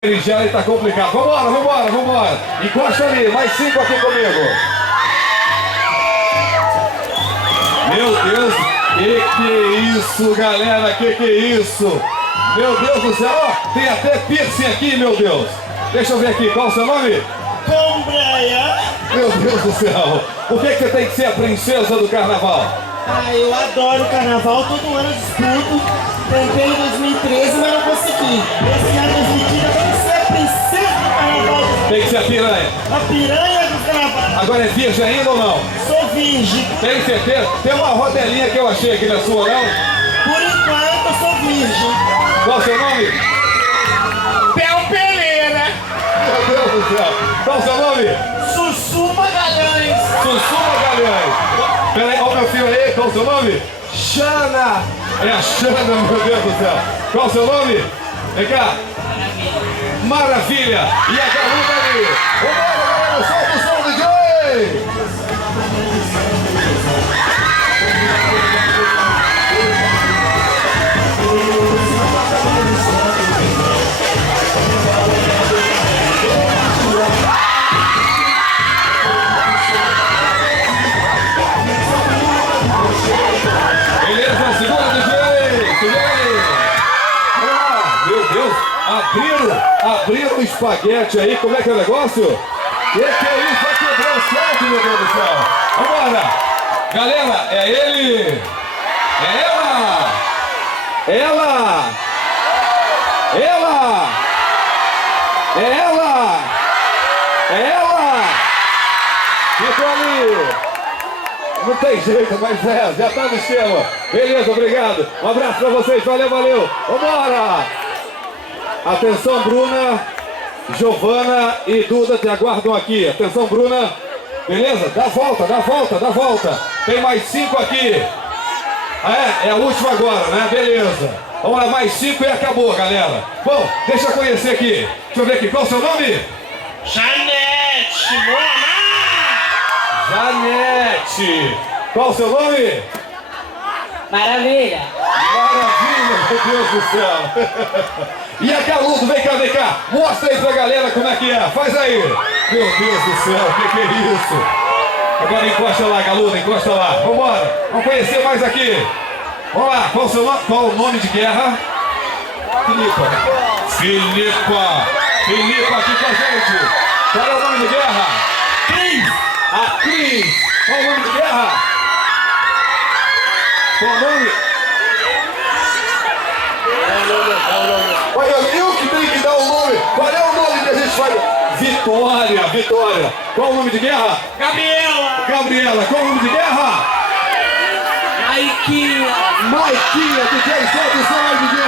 Ele tá complicado. Vambora. Encosta ali, mais 5 aqui comigo. Meu Deus, que é isso, galera, que é isso? Meu Deus do céu, ó, tem até piercing aqui, meu Deus. Deixa eu ver aqui, qual o seu nome? Combraia. Meu Deus do céu, por que você tem que ser a princesa do carnaval? Ah, eu adoro o carnaval, todo ano eu disputo. Tentei em 2013, mas não consegui. Esse ano 2015 eu tenho que ser a princesa do carnaval. Tem que ser a piranha. A piranha do carnaval. Agora é virgem ainda ou não? Sou virgem. Tem certeza? Tem uma rodelinha que eu achei aqui na sua, não? Por enquanto eu sou virgem. Qual o seu nome? Pel Pereira. Meu Deus do céu. Qual o seu nome? Sussu Magalhães. Sussu Magalhães. Peraí, ó meu filho aí, qual o seu nome? Xana. É a Xana, meu Deus do céu. Qual o seu nome? Vem cá. Maravilha. E a garota ali. Vambora, galera, solta o som, DJ. Beleza, segura, DJ. Segura aí. Vamos lá. Meu Deus. Abriram o espaguete aí. Como é que é o negócio? Que é isso? Vai quebrar o certo, meu Deus do céu. Vambora. Galera, é ele. É ela. Ela. Ela. É ela. É ela. Ficou ali. Não tem jeito, mas já tá no esquema. Beleza, obrigado. Um abraço pra vocês, valeu. Vambora! Atenção, Bruna, Giovana e Duda te aguardam aqui. Atenção, Bruna. Beleza? Dá volta. Tem mais 5 aqui. É a última agora, né? Beleza. Vamos lá, mais 5 e acabou, galera. Bom, deixa eu conhecer aqui. Deixa eu ver aqui, qual é o seu nome? Janete. Moana. Janete. Qual o seu nome? Maravilha! Maravilha, meu Deus do céu! E a Galudo, vem cá! Mostra aí pra galera como é que é! Faz aí! Meu Deus do céu, que é isso? Agora encosta lá, Galudo, encosta lá! Vambora! Vamos conhecer mais aqui! Vamos lá, qual o seu nome? Qual o nome de guerra? Filipa aqui com a gente! Qual é o nome de guerra? Cris. A Cris! Qual o nome de guerra? Qual o nome? Olha, eu que tenho que dar o nome. Qual é o nome que a gente faz? Vitória. Qual o nome de guerra? Gabriela. Qual o nome de guerra? Maiquinha! Maiquinha, DJ, solta o som aí, DJ.